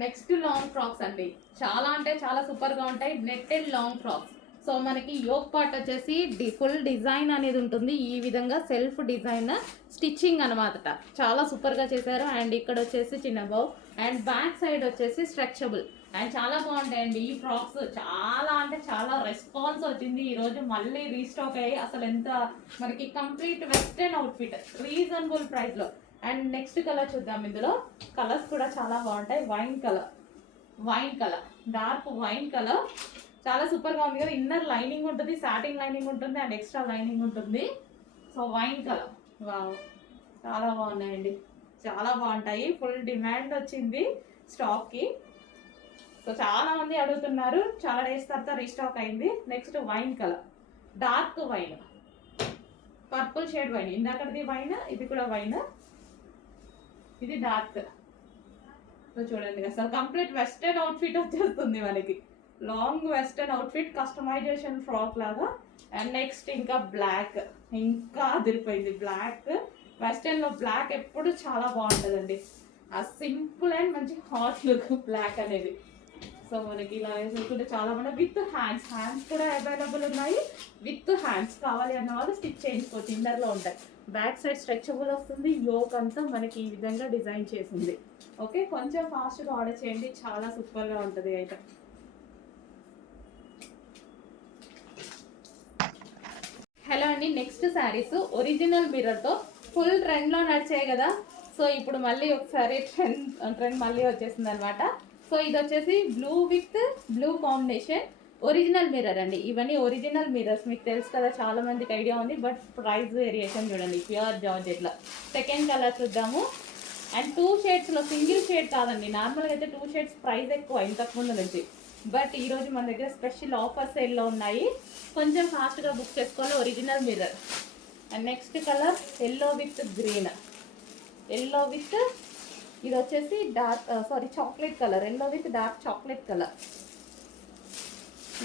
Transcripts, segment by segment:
Next long frocks అండి. చాలా అంటే చాలా సూపర్గా ఉంటాయి. Netted long frocks. సో మనకి యోక్ పార్ట్ వచ్చేసి ఫుల్ డిజైన్ అనేది ఉంటుంది. ఈ విధంగా సెల్ఫ్ డిజైన్ స్టిచ్చింగ్ అనమాట. చాలా సూపర్గా చేశారు. అండ్ ఇక్కడ వచ్చేసి చిన్న బౌ అండ్ బ్యాక్ సైడ్ వచ్చేసి స్ట్రెచబుల్ అండ్ చాలా బాగుంటాయండి ఈ ఫ్రాక్స్. చాలా అంటే చాలా రెస్పాన్స్ వచ్చింది ఈరోజు. మళ్ళీ రీస్టాక్ అయ్యి అసలు ఎంత మనకి కంప్లీట్ వెస్టర్న్ అవుట్ఫిట్ రీజనబుల్ ప్రైస్లో. అండ్ నెక్స్ట్ కలర్ చూద్దాం. ఇందులో కలర్స్ కూడా చాలా బాగుంటాయి. Wine colour dark wine colour చాలా సూపర్గా ఉంది కదా. ఇన్నర్ లైనింగ్ ఉంటుంది, సాటిన్ లైనింగ్ ఉంటుంది అండ్ ఎక్స్ట్రా లైనింగ్ ఉంటుంది. సో వైన్ కలర్ వావ్ చాలా బాగున్నాయండి, చాలా బాగుంటాయి. ఫుల్ డిమాండ్ వచ్చింది స్టాక్కి. సో చాలా మంది అడుగుతున్నారు, చాలా డేస్ తర్వాత రీస్టాక్ అయింది. Next wine colour, dark wine, purple shade wine. ఇందాకది వైన్, ఇది కూడా వైన్, ఇది డార్క్. సో చూడండి అసలు కంప్లీట్ వెస్టర్న్ అవుట్ఫిట్ వచ్చేస్తుంది మనకి. Long western outfit customisation frock లాగా. అండ్ నెక్స్ట్ ఇంకా బ్లాక్, ఇంకా అదిరిపోయింది బ్లాక్. వెస్టర్న్లో బ్లాక్ ఎప్పుడు చాలా బాగుంటుందండి. ఆ సింపుల్ అండ్ మంచి హాట్ లుక్ బ్లాక్ అనేది. సో మనకి ఇలా వేసుకుంటే చాలా బాగుంది. విత్ హ్యాండ్స్ కూడా అవైలబుల్ ఉన్నాయి. విత్ హ్యాండ్స్ కావాలి అన్న వాళ్ళు స్టిచ్ చేయించుకోవచ్చు. ఇండర్లో ఉంటాయి. బ్యాక్ సైడ్ స్ట్రెచబుల్ వస్తుంది. యోక్ అంతా మనకి ఈ విధంగా డిజైన్ చేసింది. ఓకే, కొంచెం ఫాస్ట్గా ఆర్డర్ చేయండి, చాలా సూపర్గా ఉంటుంది ఐటమ్. హలో అండి, నెక్స్ట్ శారీస్ ఒరిజినల్ మిర్రర్తో ఫుల్ ట్రెండ్లో నడిచాయి కదా. సో ఇప్పుడు మళ్ళీ ఒకసారి ట్రెండ్ మళ్ళీ వచ్చేసింది అనమాట. సో ఇది వచ్చేసి blue with blue combination original mirror అండి. ఇవన్నీ ఒరిజినల్ మిర్రర్స్, మీకు తెలుసు కదా, చాలా మందికి ఐడియా ఉంది. బట్ ప్రైస్ వేరియేషన్ చూడండి, ప్యూర్ జార్జెట్లో. సెకండ్ కలర్ చూద్దాము. అండ్ 2 షేడ్స్లో, సింగిల్ షేడ్ కాదండి. నార్మల్గా అయితే 2 షేడ్స్ ప్రైస్ ఎక్కువ ఇంతకుముందు నుంచి. బట్ ఈరోజు మన దగ్గర స్పెషల్ ఆఫర్ సేల్లో ఉన్నాయి. కొంచెం ఫాస్ట్గా బుక్ చేసుకోవాలి. Original mirror. And next colour yellow with green, yellow with ఇది వచ్చేసి dark chocolate colour, yellow with dark chocolate colour.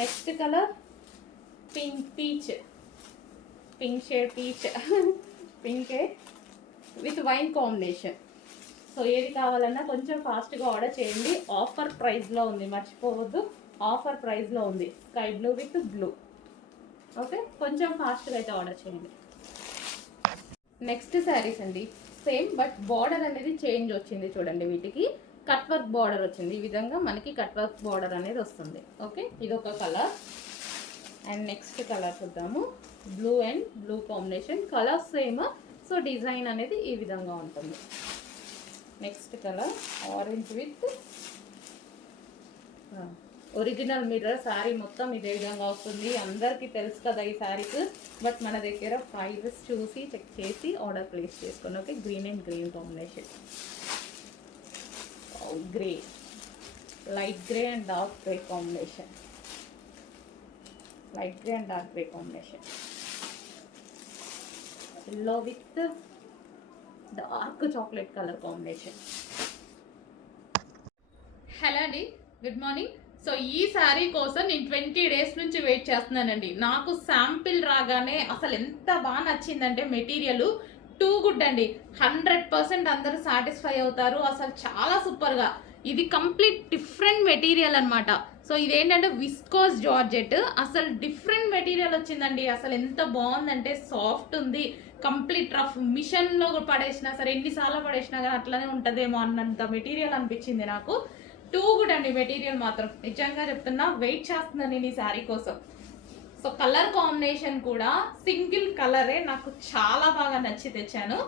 Next colour pink shade peach పింకే విత్ వైన్ కాంబినేషన్. సో ఏది కావాలన్నా కొంచెం ఫాస్ట్గా ఆర్డర్ చేయండి. ఆఫర్ ప్రైస్లో ఉంది, మర్చిపోవద్దు. ఆఫర్ ప్రైస్లో ఉంది. Sky blue with blue. Okay, కొంచెం ఫాస్ట్గా అయితే ఆర్డర్ చేయండి. నెక్స్ట్ శారీస్ అండి, సేమ్ బట్ బార్డర్ అనేది చేంజ్ వచ్చింది. చూడండి, వీటికి కట్ వర్క్ బార్డర్ వచ్చింది. ఈ విధంగా మనకి కట్ వర్క్ బార్డర్ అనేది వస్తుంది. ఓకే, ఇదొక కలర్. అండ్ నెక్స్ట్ కలర్ చూద్దాము. Blue and blue combination, colour same. So design అనేది ఈ విధంగా ఉంటుంది. Next colour orange with original mirror. Sari మొత్తం ఇదే విధంగా వస్తుంది. అందరికీ తెలుసు కదా ఈ శారీస్. బట్ మన దగ్గర ప్రైజెస్ చూసి చెక్ చేసి ఆర్డర్ ప్లేస్ చేసుకోండి. Okay, green and green combination, grey, light grey and dark grey combination, light grey and dark grey combination, yellow with dark chocolate colour combination. Hello అండి, గుడ్ మార్నింగ్. సో ఈ శారీ కోసం నేను 20 days నుంచి wait చేస్తున్నానండి. నాకు sample రాగానే అసలు ఎంత బాగా నచ్చిందంటే మెటీరియల్ టూ గుడ్ అండి. 100% అందరూ సాటిస్ఫై అవుతారు. అసలు చాలా సూపర్గా. ఇది కంప్లీట్ డిఫరెంట్ మెటీరియల్ అనమాట. సో ఇదేంటంటే విస్కోస్ జార్జెట్. అసలు డిఫరెంట్ మెటీరియల్ వచ్చిందండి. అసలు ఎంత బాగుందంటే సాఫ్ట్ ఉంది, కంప్లీట్ రఫ్. మిషన్లో పడేసినా సరే, ఎన్నిసార్లు పడేసినా కానీ అట్లనే ఉంటుందేమో అన్నంత మెటీరియల్ అనిపించింది నాకు. టూ గుడ్ అండి మెటీరియల్ మాత్రం, నిజంగా చెప్తున్నా. వెయిట్ చేస్తున్నాను నేను ఈ శారీ కోసం. సో కలర్ కాంబినేషన్ కూడా సింగిల్ కలరే నాకు చాలా బాగా నచ్చి తెచ్చాను.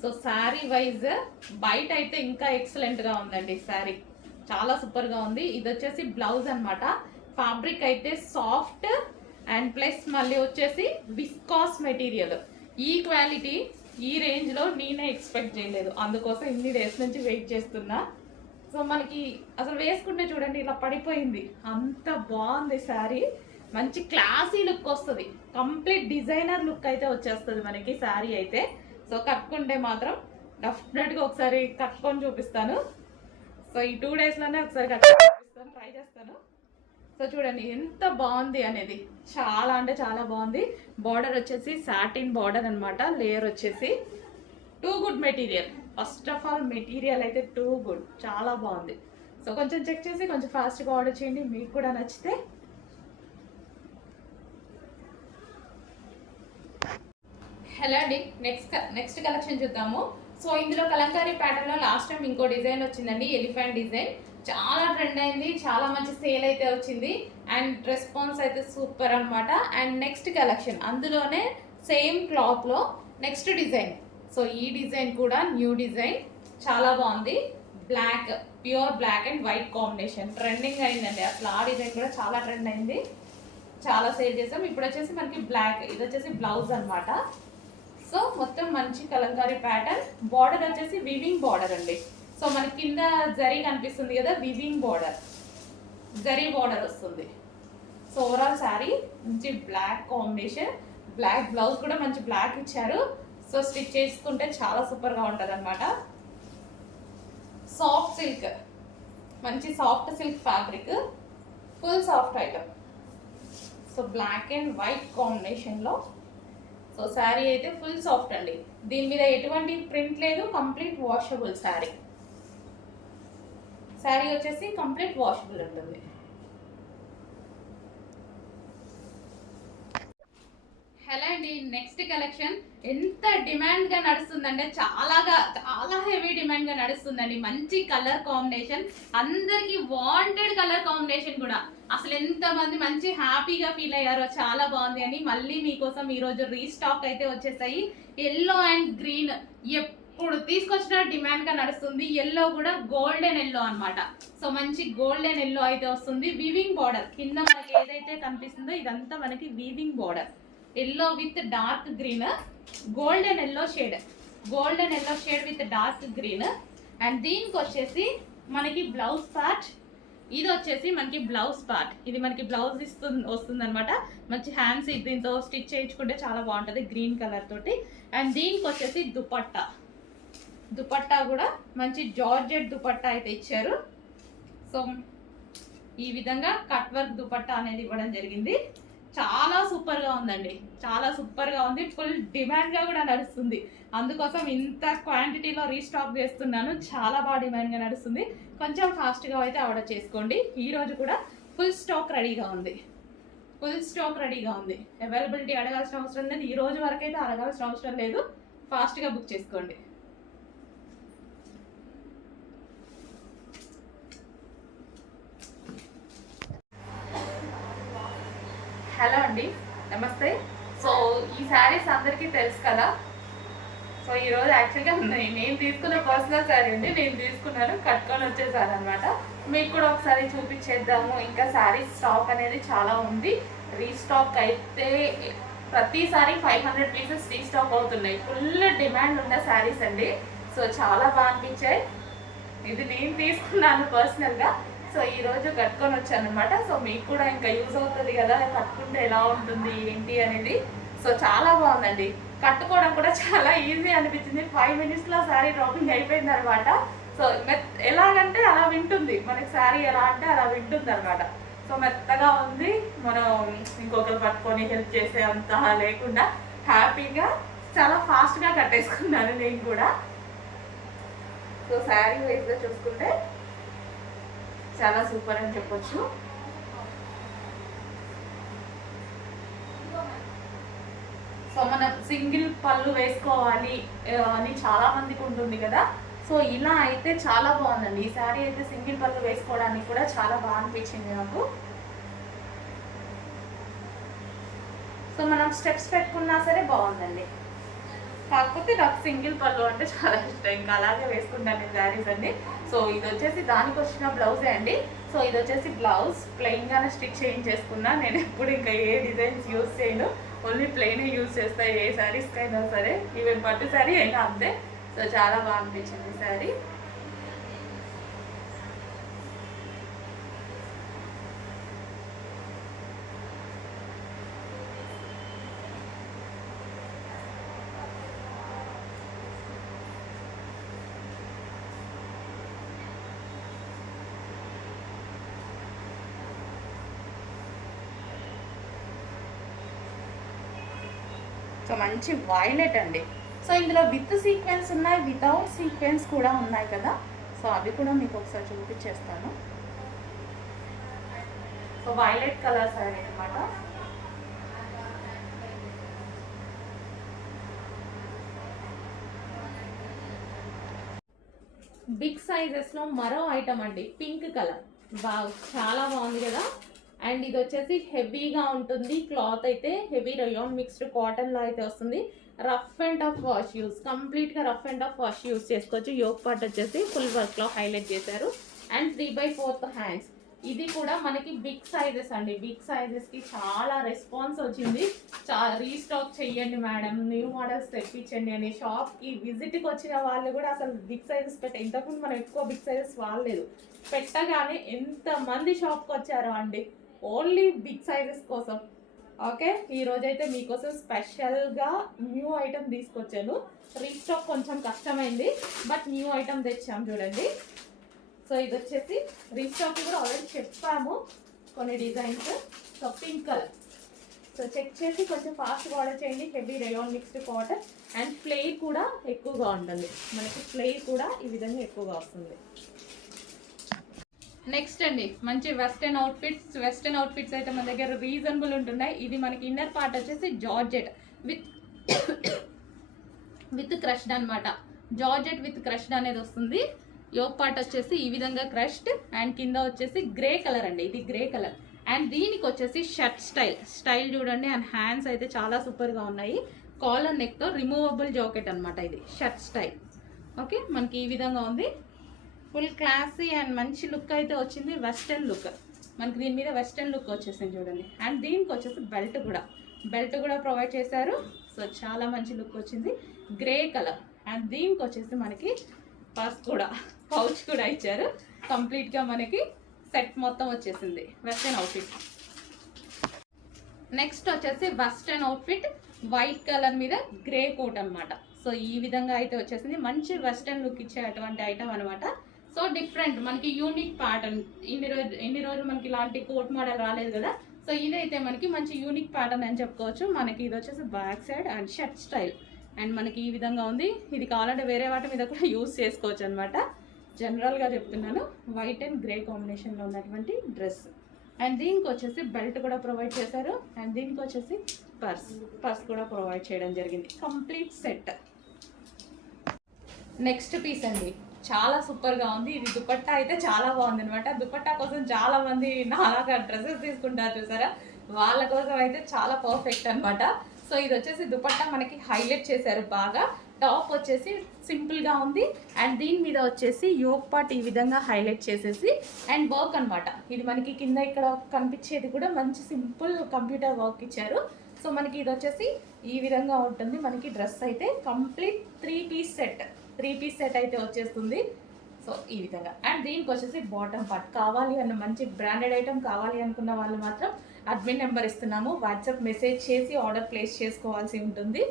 సో శారీ వైజ్ బయట అయితే ఇంకా ఎక్సలెంట్గా ఉందండి శారీ, చాలా సూపర్గా ఉంది. ఇది వచ్చేసి బ్లౌజ్ అనమాట. ఫ్యాబ్రిక్ అయితే సాఫ్ట్ అండ్ ప్లస్ మళ్ళీ వచ్చేసి విస్కాస్ మెటీరియల్. ఈ క్వాలిటీ ఈ రేంజ్లో నేనే ఎక్స్పెక్ట్ చేయలేదు. అందుకోసం ఇన్ని డేస్ నుంచి వెయిట్ చేస్తున్నా. సో మనకి అసలు వేసుకుంటే చూడండి ఇలా పడిపోయింది, అంత బాగుంది శారీ. మంచి క్లాసీ లుక్ వస్తుంది, కంప్లీట్ డిజైనర్ లుక్ అయితే వచ్చేస్తుంది మనకి శారీ అయితే. సో కట్టుకుంటే మాత్రం డెఫినెట్గా ఒకసారి కట్టుకొని చూపిస్తాను. సో ఈ 2 డేస్లోనే ఒకసారి కట్టుకొని చూపిస్తాను, ట్రై చేస్తాను. సో చూడండి ఎంత బాగుంది అనేది, చాలా అంటే చాలా బాగుంది. బార్డర్ వచ్చేసి సాటిన్ బార్డర్ అనమాట. లేయర్ వచ్చేసి too good material. First of all material అయితే టూ గుడ్, చాలా బాగుంది. సో కొంచెం చెక్ చేసి కొంచెం ఫాస్ట్గా ఆర్డర్ చేయండి, మీకు కూడా నచ్చితే. హలో అండి, నెక్స్ట్ కలెక్షన్ చూద్దాము. సో ఇందులో కలంకారీ ప్యాటర్న్లో లాస్ట్ టైం ఇంకో డిజైన్ వచ్చిందండి, ఎలిఫెంట్ డిజైన్. చాలా ట్రెండ్ అయింది, చాలా మంచి సేల్ అయితే వచ్చింది అండ్ రెస్పాన్స్ అయితే సూపర్ అనమాట. అండ్ నెక్స్ట్ కలెక్షన్ అందులోనే సేమ్ క్లాత్లో నెక్స్ట్ డిజైన్. సో ఈ డిజైన్ కూడా న్యూ డిజైన్, చాలా బాగుంది. Black, pure black and white combination trending అయిందండి. అసలు ఆ డిజైన్ కూడా చాలా ట్రెండ్ అయింది, చాలా సేల్ చేసాం. ఇప్పుడు వచ్చేసి మనకి బ్లాక్, ఇది వచ్చేసి బ్లౌజ్ అనమాట. సో మొత్తం మంచి కలంకారీ ప్యాటర్న్. బార్డర్ వచ్చేసి వివింగ్ బార్డర్ అండి. సో మనకి కింద జరీ కనిపిస్తుంది కదా, వివింగ్ బార్డర్, జరీ బార్డర్ వస్తుంది. సో ఓవరాల్ శారీ మంచి బ్లాక్ కాంబినేషన్, బ్లాక్ బ్లౌజ్ కూడా మంచి బ్లాక్ ఇచ్చారు. సో స్టిచ్ చేసుకుంటే చాలా సూపర్గా ఉంటుంది అనమాట. సాఫ్ట్ సిల్క్, మంచి soft silk fabric, full soft item. So black and white కాంబినేషన్లో. సో శారీ అయితే ఫుల్ సాఫ్ట్ అండి, దీని మీద ఎటువంటి ప్రింట్ లేదు, కంప్లీట్ వాషబుల్ శారీ. శారీ వచ్చేసి కంప్లీట్ వాషబుల్ ఉంటుంది. హలో అండి, నెక్స్ట్ కలెక్షన్ ఎంత డిమాండ్గా నడుస్తుందంటే చాలా హెవీ డిమాండ్గా నడుస్తుందండి. మంచి కలర్ కాంబినేషన్, అందరికి వాంటెడ్ కలర్ కాంబినేషన్ కూడా. అసలు ఎంతమంది మంచి హ్యాపీగా ఫీల్ అయ్యారో, చాలా బాగుంది అని. మళ్ళీ మీకోసం ఈరోజు రీస్టాక్ అయితే వచ్చేసాయి. ఎల్లో అండ్ గ్రీన్ ఎప్పుడు తీసుకొచ్చిన డిమాండ్గా నడుస్తుంది. ఎల్లో కూడా గోల్డెన్ ఎల్లో అనమాట. సో మంచి గోల్డెన్ ఎల్లో అయితే వస్తుంది. వీవింగ్ బార్డర్ కింద మనకి ఏదైతే కనిపిస్తుందో ఇదంతా మనకి weaving border. Yellow with dark green, golden yellow shade, golden yellow shade with dark green. And దీనికి వచ్చేసి మనకి బ్లౌజ్ పార్ట్, ఇది వచ్చేసి మనకి బ్లౌజ్ పార్ట్. ఇది మనకి బ్లౌజ్ వస్తుంది అనమాట. మంచి హ్యాండ్స్ దీంతో స్టిచ్ చేయించుకుంటే చాలా బాగుంటుంది గ్రీన్ కలర్ తోటి. అండ్ దీనికి వచ్చేసి దుపట్టా, దుపట్టా కూడా మంచి జార్జెట్ దుపట్టా అయితే ఇచ్చారు. సో ఈ విధంగా కట్ వర్క్ దుపట్టా అనేది ఇవ్వడం జరిగింది. చాలా సూపర్గా ఉందండి, చాలా సూపర్గా ఉంది. ఫుల్ డిమాండ్గా కూడా నడుస్తుంది, అందుకోసం ఇంత క్వాంటిటీలో రీస్టాక్ చేస్తున్నాను. చాలా బాగా డిమాండ్గా నడుస్తుంది, కొంచెం ఫాస్ట్గా అయితే ఆర్డర్ చేసుకోండి. ఈరోజు కూడా ఫుల్ స్టాక్ రెడీగా ఉంది, ఫుల్ స్టాక్ రెడీగా ఉంది. అవైలబిలిటీ అడగాల్సిన అవసరం లేదు, ఈ రోజు వరకు అయితే అడగాల్సిన అవసరం లేదు. ఫాస్ట్గా బుక్ చేసుకోండి. హలో అండి, నమస్తే. సో ఈ శారీస్ అందరికీ తెలుసు కదా. సో ఈరోజు యాక్చువల్గా నేను తీసుకున్న పర్సనల్ శారీ అండి, నేను తీసుకున్నాను, కట్టుకొని వచ్చేసాను అనమాట. మీకు కూడా ఒకసారి చూపించేద్దాము. ఇంకా శారీస్ స్టాక్ అనేది చాలా ఉంది. రీస్టాక్ అయితే ప్రతిసారి 500 పీసెస్ రీస్టాక్ అవుతున్నాయి. ఫుల్ డిమాండ్ ఉన్న శారీస్ అండి. సో చాలా బాగా అనిపించాయి. ఇది నేను తీసుకున్నాను పర్సనల్గా. సో ఈరోజు కట్టుకొని వచ్చాను అనమాట. సో మీకు కూడా ఇంకా యూజ్ అవుతుంది కదా, కట్టుకుంటే ఎలా ఉంటుంది ఏంటి అనేది. సో చాలా బాగుందండి, కట్టుకోవడం కూడా చాలా ఈజీ అనిపించింది. 5 మినిట్స్లో శారీ డ్రాపింగ్ అయిపోయింది అనమాట. సో ఎలాగంటే అలా వింటుంది, మనకి శారీ ఎలా అంటే అలా వింటుంది అనమాట. సో మెత్తగా ఉంది, మనం ఇంకొకరు పట్టుకొని హెల్ప్ చేసే అంత లేకుండా హ్యాపీగా చాలా ఫాస్ట్గా కట్టేసుకున్నాను నేను కూడా. సో శారీ వైజ్గా చూసుకుంటే చాలా సూపర్ అని చెప్పొచ్చు. సో మనం సింగిల్ పళ్ళు వేసుకోవాలి అని చాలా మందికి ఉంటుంది కదా. సో ఇలా అయితే చాలా బాగుందండి. ఈ శారీ అయితే సింగిల్ పళ్ళు వేసుకోవడానికి కూడా చాలా బాగా అనిపించింది నాకు. సో మనం స్టెప్స్ పెట్టుకున్నా సరే బాగుందండి. కాకపోతే నాకు సింగిల్ పళ్ళు అంటే చాలా ఇష్టం, ఇంకా అలాగే వేసుకుంటాను నేను శారీస్ అండి. సో ఇది వచ్చేసి దానికి వచ్చిన బ్లౌజే అండి. సో ఇది వచ్చేసి బ్లౌజ్ ప్లెయిన్గానే స్టిచ్ చేయించేసుకున్నా. నేను ఎప్పుడు ఇంకా ఏ డిజైన్స్ యూజ్ చేయను, ఓన్లీ ప్లెయినే యూజ్ చేస్తాను ఏ శారీస్కి అయినా సరే, ఈవెన్ పట్టు శారీ అయినా అంతే. సో చాలా బాగా అనిపించింది శారీ. సో మంచి వైలెట్ అండి. సో ఇందులో విత్ సీక్వెన్స్ ఉన్నాయి, వితౌట్ సీక్వెన్స్ కూడా ఉన్నాయి కదా. సో సో అవి కూడా మీకు ఒకసారి చూపించేస్తాను. సో వైలెట్ కలర్ శారీ అనమాట. బిగ్ సైజెస్లో మరో ఐటమ్ అండి, పింక్ కలర్. చాలా బాగుంది కదా. అండ్ ఇది వచ్చేసి హెవీగా ఉంటుంది, క్లాత్ అయితే హెవీ రయాన్ మిక్స్డ్ కాటన్లో అయితే వస్తుంది. Rough and tough wash use, కంప్లీట్గా rough and tough wash use చేసుకోవచ్చు. యోక్ పార్ట్ వచ్చేసి ఫుల్ వర్క్లో హైలైట్ చేశారు. And 3/4 hands. ఇది కూడా మనకి బిగ్ సైజెస్ అండి. బిగ్ సైజెస్కి చాలా రెస్పాన్స్ వచ్చింది. రీస్టాక్ చెయ్యండి మేడం, న్యూ మోడల్స్ తెప్పించండి అని షాప్కి విజిట్కి వచ్చిన వాళ్ళు కూడా అసలు బిగ్ సైజెస్ ఇంతకుముందు మనం ఎక్కువ బిగ్ సైజెస్ వాడలేదు. పెట్టగానే ఎంతమంది షాప్కి వచ్చారో అండి, ఓన్లీ బిగ్ సైజెస్ కోసం. ఓకే, ఈరోజైతే మీకోసం స్పెషల్గా న్యూ ఐటమ్ తీసుకొచ్చాను. రీస్టాక్ కొంచెం కష్టమైంది, బట్ న్యూ ఐటమ్ తెచ్చాం చూడండి. సో ఇది వచ్చేసి రీస్టాక్ కూడా ఆల్రెడీ చెప్పాము కొన్ని designs. So pink colour. So check చేసి కొంచెం ఫాస్ట్గా ఆర్డర్ చేయండి. Heavy rayon mixed cotton and flare కూడా ఎక్కువగా ఉంటుంది. మనకి ఫ్లేర్ కూడా ఈ విధంగా ఎక్కువగా వస్తుంది. నెక్స్ట్ అండి, మంచి వెస్టర్న్ అవుట్ఫిట్స్. వెస్టర్న్ అవుట్ఫిట్స్ అయితే మన దగ్గర రీజనబుల్ ఉంటున్నాయి. ఇది మనకి ఇన్నర్ పార్ట్ వచ్చేసి జార్జెట్ విత్ క్రష్డ్ అనమాట. జార్జెట్ విత్ క్రష్డ్ అనేది వస్తుంది. యోక్ పార్ట్ వచ్చేసి ఈ విధంగా క్రష్డ్ అండ్ కింద వచ్చేసి గ్రే కలర్ అండి, ఇది గ్రే కలర్. అండ్ దీనికి వచ్చేసి షర్ట్ స్టైల్ చూడండి. అండ్ హ్యాండ్స్ అయితే చాలా సూపర్గా ఉన్నాయి. కాలర్ నెక్తో రిమూవబుల్ జాకెట్ అనమాట, ఇది షర్ట్ స్టైల్. ఓకే, మనకి ఈ విధంగా ఉంది. ఫుల్ క్లాసీ అండ్ మంచి లుక్ అయితే వచ్చింది. వెస్టర్న్ లుక్ మనకి దీని మీద వెస్టర్న్ లుక్ వచ్చేసింది చూడండి. అండ్ దీనికి వచ్చేసి బెల్ట్ కూడా ప్రొవైడ్ చేశారు. సో చాలా మంచి లుక్ వచ్చింది, గ్రే కలర్. అండ్ దీనికి వచ్చేసి మనకి పౌచ్ కూడా ఇచ్చారు. కంప్లీట్గా మనకి సెట్ మొత్తం వచ్చేసింది వెస్టర్న్ అవుట్ఫిట్. నెక్స్ట్ వచ్చేసి వెస్టర్న్ అవుట్ఫిట్ వైట్ కలర్ మీద గ్రే కోట్ అనమాట. సో ఈ విధంగా అయితే వచ్చేసింది. మంచి వెస్టర్న్ లుక్ ఇచ్చే అటువంటి ఐటమ్ అనమాట. సో డిఫరెంట్, మనకి యూనిక్ ప్యాటర్న్. ఇన్ని రోజులు మనకి ఇలాంటి కోట్ మోడల్ రాలేదు కదా. సో ఇదైతే మనకి మంచి యూనిక్ ప్యాటర్న్ అని చెప్పుకోవచ్చు. మనకి ఇది వచ్చేసి back side and shirt style. And మనకి ఈ విధంగా ఉంది. ఇది కావాలంటే వేరే వాటి మీద కూడా యూస్ చేసుకోవచ్చు అనమాట. జనరల్గా చెప్తున్నాను. వైట్ అండ్ గ్రే కాంబినేషన్లో ఉన్నటువంటి డ్రెస్. అండ్ దీనికి వచ్చేసి బెల్ట్ కూడా ప్రొవైడ్ చేశారు. అండ్ దీనికి వచ్చేసి పర్స్ కూడా ప్రొవైడ్ చేయడం జరిగింది. Complete set. నెక్స్ట్ పీస్ అండి, చాలా సూపర్గా ఉంది. ఇది దుపట్టా అయితే చాలా బాగుంది అనమాట. దుపట్టా కోసం చాలా మంది నాలాగా డ్రెస్సెస్ తీసుకుంటారు చూసారా, వాళ్ళ కోసం అయితే చాలా పర్ఫెక్ట్ అనమాట. సో ఇది వచ్చేసి దుపట్టా మనకి హైలైట్ చేశారు బాగా. టాప్ వచ్చేసి సింపుల్గా ఉంది. అండ్ దీని మీద వచ్చేసి యోక్ పార్ట్ ఈ విధంగా హైలైట్ చేసేసి అండ్ వర్క్ అనమాట. ఇది మనకి కింద ఇక్కడ కనిపించేది కూడా మంచి సింపుల్ కంప్యూటర్ వర్క్ ఇచ్చారు. సో మనకి ఇది వచ్చేసి ఈ విధంగా ఉంటుంది. మనకి డ్రెస్ అయితే కంప్లీట్ 3 పీస్ సెట్ అయితే వచ్చేస్తుంది. సో ఈ విధంగా. అండ్ దీనికి వచ్చేసి బాటమ్ పార్ట్. కావాలి అన్న మంచి బ్రాండెడ్ ఐటమ్ కావాలి అనుకున్న వాళ్ళు మాత్రం అడ్మిన్ నెంబర్ ఇస్తున్నాము, వాట్సాప్ మెసేజ్ చేసి ఆర్డర్ ప్లేస్ చేసుకోవాల్సి ఉంటుంది.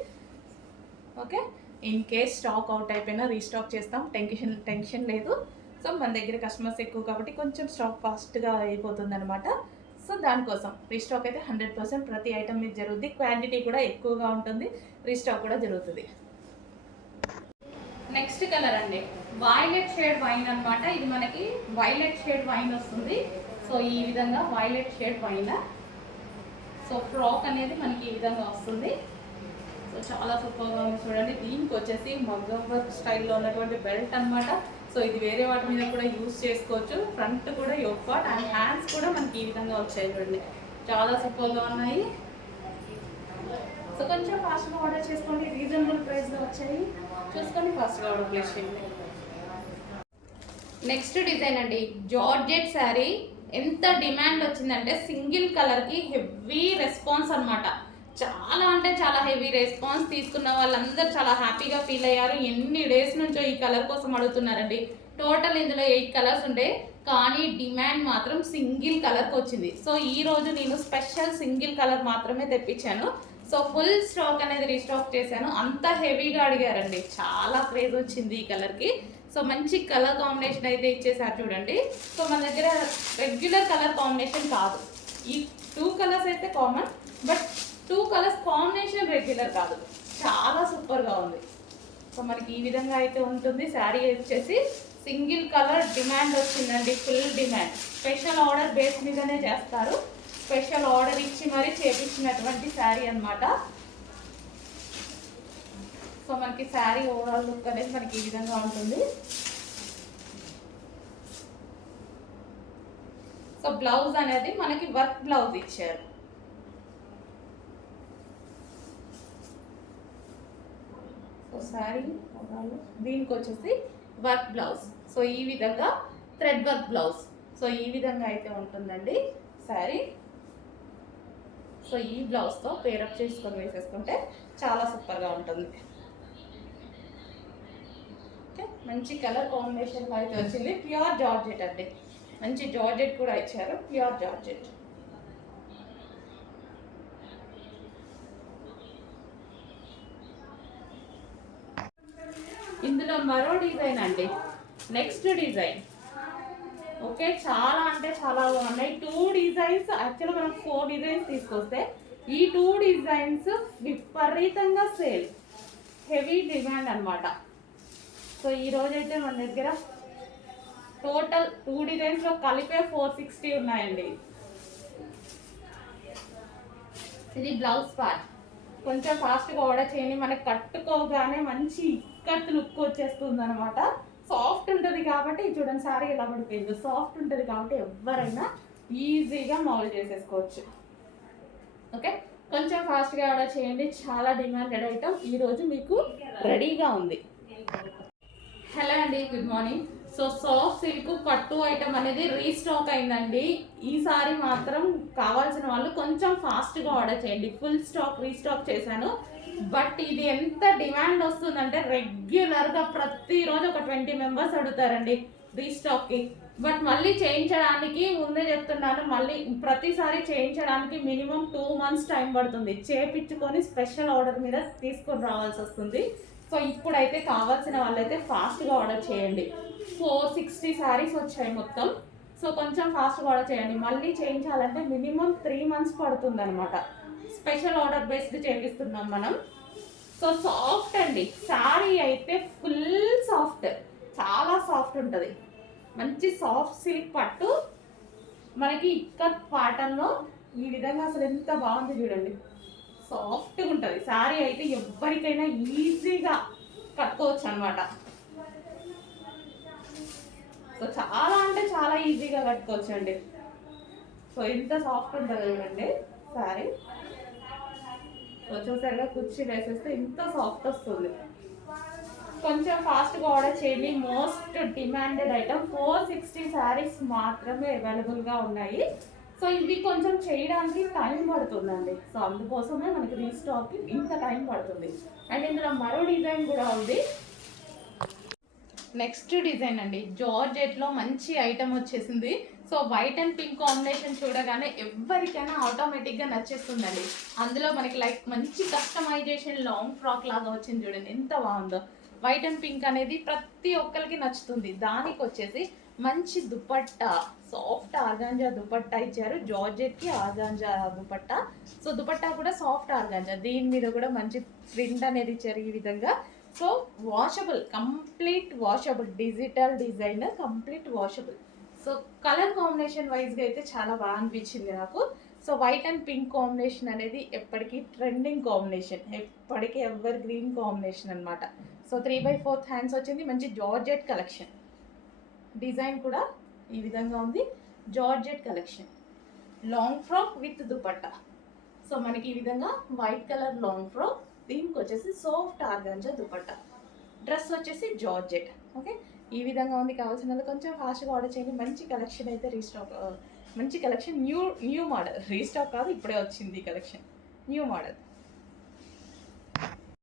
Okay, in case stock out అయిపోయినా రీస్టాక్ చేస్తాం, టెన్షన్ లేదు. సో మన దగ్గర కస్టమర్స్ ఎక్కువ కాబట్టి కొంచెం స్టాక్ ఫాస్ట్గా అయిపోతుంది అనమాట. సో దానికోసం రీస్టాక్ అయితే 100% ప్రతి ఐటమ్ మీద జరుగుతుంది. క్వాంటిటీ కూడా ఎక్కువగా ఉంటుంది, రీస్టాక్ కూడా జరుగుతుంది. నెక్స్ట్ కలర్ అండి, వైలెట్ షేడ్ వైన్ అనమాట. ఇది మనకి వైలెట్ షేడ్ వైన్ వస్తుంది. సో ఈ విధంగా violet shade wine. So frock అనేది మనకి ఈ విధంగా వస్తుంది. సో చాలా సూపర్గా ఉంది చూడండి. దీనికి వచ్చేసి మగ్గం వర్క్ స్టైల్లో ఉన్నటువంటి బెల్ట్ అనమాట. సో ఇది వేరే వాటి మీద కూడా యూస్ చేసుకోవచ్చు. ఫ్రంట్ కూడా యోక్ పార్ట్ అండ్ హ్యాండ్స్ కూడా మనకి ఈ విధంగా వచ్చాయి చూడండి. చాలా సూపర్గా ఉన్నాయి. సో కొంచెం ఫాస్ట్గా ఆర్డర్ చేసుకోండి, రీజనబుల్ ప్రైస్లో వచ్చాయి. చూసుకొని ఫాస్ట్గా ఆర్డర్ ప్లేస్ చేయండి. నెక్స్ట్ డిజైన్ అండి, జార్జెట్ శారీ. ఎంత డిమాండ్ వచ్చిందంటే సింగిల్ కలర్కి హెవీ రెస్పాన్స్ అనమాట. చాలా అంటే చాలా హెవీ రెస్పాన్స్. తీసుకున్న వాళ్ళందరూ చాలా హ్యాపీగా ఫీల్ అయ్యారు. ఎన్ని డేస్ నుంచో ఈ కలర్ కోసం అడుగుతున్నారండి. టోటల్ ఇందులో 8 కలర్స్ ఉండే, కానీ డిమాండ్ మాత్రం సింగిల్ కలర్కి వచ్చింది. సో ఈరోజు నేను స్పెషల్ సింగిల్ కలర్ మాత్రమే తెప్పించాను. సో ఫుల్ స్టాక్ అనేది రీస్టాక్ చేశాను. అంత హెవీగా అడిగారండి, చాలా క్రేజ్ వచ్చింది ఈ కలర్కి. సో మంచి కలర్ కాంబినేషన్ అయితే ఇచ్చేసారు చూడండి. సో మన దగ్గర రెగ్యులర్ కలర్ కాంబినేషన్ కాదు. ఈ 2 కలర్స్ అయితే common, but 2 colours combination regular కాదు. చాలా సూపర్గా ఉంది. సో మనకి ఈ విధంగా అయితే ఉంటుంది. శారీ వచ్చేసి సింగిల్ కలర్ డిమాండ్ వచ్చిందండి, full demand. Special order base మీదనే చేస్తారు, స్పెషల్ ఆర్డర్ ఇచ్చి మరీ చేపించినటువంటి శారీ అన్నమాట. సో మనకి శారీ ఓవరాల్ లుక్ అనేది మనకి ఈ విధంగా ఉంటుంది. సో బ్లౌజ్ అనేది మనకి వర్క్ బ్లౌజ్ ఇచ్చారు. సో శారీ దీనికి వచ్చేసి వర్క్ బ్లౌజ్. సో ఈ విధంగా థ్రెడ్ వర్క్ బ్లౌజ్. సో ఈ విధంగా అయితే ఉంటుందండి శారీ. సో ఈ బ్లౌజ్తో పేరప్ చేసుకొని వేసేసుకుంటే చాలా సూపర్గా ఉంటుంది. ఓకే, మంచి కలర్ కాంబినేషన్లో అయితే వచ్చింది. ప్యూర్ జార్జెట్ అండి, మంచి జార్జెట్ కూడా ఇచ్చారు, ప్యూర్ జార్జెట్. ఇందులో మరో డిజైన్ అండి, నెక్స్ట్ డిజైన్. ఓకే, చాలా అంటే చాలా బాగున్నాయి. 2 డిజైన్స్, యాక్చువల్గా మనం 4 డిజైన్స్ తీసుకొస్తే ఈ 2 డిజైన్స్ విపరీతంగా సేల్, హెవీ డిమాండ్ అనమాట. సో ఈ రోజైతే మన దగ్గర టోటల్ 2 డిజైన్స్లో కలిపే 460 ఉన్నాయండి. ఇది బ్లౌజ్ పార్ట్. కొంచెం ఫాస్ట్గా ఆర్డర్ చేయండి, మనకి కట్టుకోగానే మంచి ఇక్కత్ లుక్ వచ్చేస్తుంది అనమాట. సాఫ్ట్ ఉంటుంది కాబట్టి చూడండి, సారీ ఎలా పడిపోయింది. సాఫ్ట్ ఉంటుంది కాబట్టి ఎవరైనా ఈజీగా మౌల్డ్ చేసేసుకోవచ్చు. ఓకే, కొంచెం ఫాస్ట్గా ఆర్డర్ చేయండి, చాలా డిమాండెడ్ ఐటమ్ ఈరోజు మీకు రెడీగా ఉంది. హలో అండి, good morning. So soft silk పట్టు ఐటమ్ అనేది రీస్టాక్ అయిందండి. ఈసారి మాత్రం కావాల్సిన వాళ్ళు కొంచెం ఫాస్ట్గా ఆర్డర్ చేయండి. ఫుల్ స్టాక్ రీస్టాక్ చేశాను. బట్ ఇది ఎంత డిమాండ్ వస్తుందంటే రెగ్యులర్గా ప్రతిరోజు ఒక 20 మెంబర్స్ అడుగుతారండి రీస్టాక్కి. బట్ మళ్ళీ చేయించడానికి ముందే చెప్తున్నాను, మళ్ళీ ప్రతిసారి చేయించడానికి మినిమం 2 months టైం పడుతుంది. చేపించుకొని స్పెషల్ ఆర్డర్ మీద తీసుకొని రావాల్సి వస్తుంది. సో ఇప్పుడైతే కావాల్సిన వాళ్ళైతే ఫాస్ట్గా ఆర్డర్ చేయండి. 460 శారీస్ వచ్చాయి మొత్తం. సో కొంచెం ఫాస్ట్గా ఆర్డర్ చేయండి. మళ్ళీ చేయించాలంటే మినిమం 3 months పడుతుంది అనమాట. స్పెషల్ ఆర్డర్ బేస్డ్ చేపిస్తున్నాం మనం. సో సాఫ్ట్ అండి, శారీ అయితే ఫుల్ సాఫ్ట్, చాలా సాఫ్ట్ ఉంటుంది. మంచి సాఫ్ట్ సిల్క్ పట్టు మనకి ఇక్కత్ పాటల్లో ఈ విధంగా అసలు ఎంత బాగుంది చూడండి. సాఫ్ట్గా ఉంటుంది శారీ అయితే, ఎవరికైనా ఈజీగా కట్టుకోవచ్చు అనమాట. సో చాలా అంటే చాలా ఈజీగా కట్టుకోవచ్చు అండి. సో ఎంత సాఫ్ట్ ఉంటుంది చూడండి శారీ. సో చూసారుగా, కుర్చీలు వేసేస్తే ఇంత సాఫ్ట్ వస్తుంది. కొంచెం ఫాస్ట్గా ఆర్డర్ చేయండి. మోస్ట్ డిమాండెడ్ ఐటమ్ 460 శారీస్ మాత్రమే అవైలబుల్గా ఉన్నాయి. సో ఇవి కొంచెం చేయడానికి టైం పడుతుందండి. సో అందుకోసమే మనకి రీస్టాక్ ఇంత టైం పడుతుంది. అండ్ ఇందులో మరో డిజైన్ కూడా ఉంది. నెక్స్ట్ డిజైన్ అండి, జార్జెట్లో మంచి ఐటమ్ వచ్చేసింది. So white and pink combination చూడగానే ఎవరికైనా ఆటోమేటిక్గా నచ్చేస్తుందండి. అందులో మనకి లైక్ మంచి కస్టమైజేషన్ లాంగ్ ఫ్రాక్ లాగా వచ్చింది చూడండి, ఎంత బాగుందో. వైట్ అండ్ పింక్ అనేది ప్రతి ఒక్కరికి నచ్చుతుంది. దానికి వచ్చేసి మంచి దుపట్టా, సాఫ్ట్ ఆర్గాంజా దుపట్టా ఇచ్చారు. జార్జెట్కి ఆర్గాంజా దుపట్టా. సో దుపట్టా కూడా సాఫ్ట్ ఆర్గాంజా, దీని మీద కూడా మంచి ప్రింట్ అనేది ఇచ్చారు ఈ విధంగా. So washable, complete washable, digital design, complete washable. So colour combination వైజ్గా అయితే చాలా బాగా అనిపించింది నాకు. So white and pink combination అనేది ఎప్పటికీ ట్రెండింగ్ కాంబినేషన్, ఎప్పటికీ ఎవర్ గ్రీన్ కాంబినేషన్ అనమాట. సో 3/4 హ్యాండ్స్ వచ్చింది. మంచి జార్జెట్ కలెక్షన్, డిజైన్ కూడా ఈ విధంగా ఉంది. Georgette collection, long frock with dupatta. So మనకి ఈ విధంగా వైట్ కలర్ లాంగ్ ఫ్రాక్, దీనికి వచ్చేసి సాఫ్ట్ ఆర్గాంజా దుపట్టా, డ్రెస్ వచ్చేసి జార్జెట్. ఓకే, ఈ విధంగా ఉంది. కావాల్సిన కొంచెం ఫాస్ట్గా ఆర్డర్ చేయండి. మంచి కలెక్షన్ అయితే రీస్టాక్, మంచి కలెక్షన్, న్యూ మోడల్, రీస్టాక్ కాదు, ఇప్పుడే వచ్చింది ఈ కలెక్షన్, న్యూ మోడల్.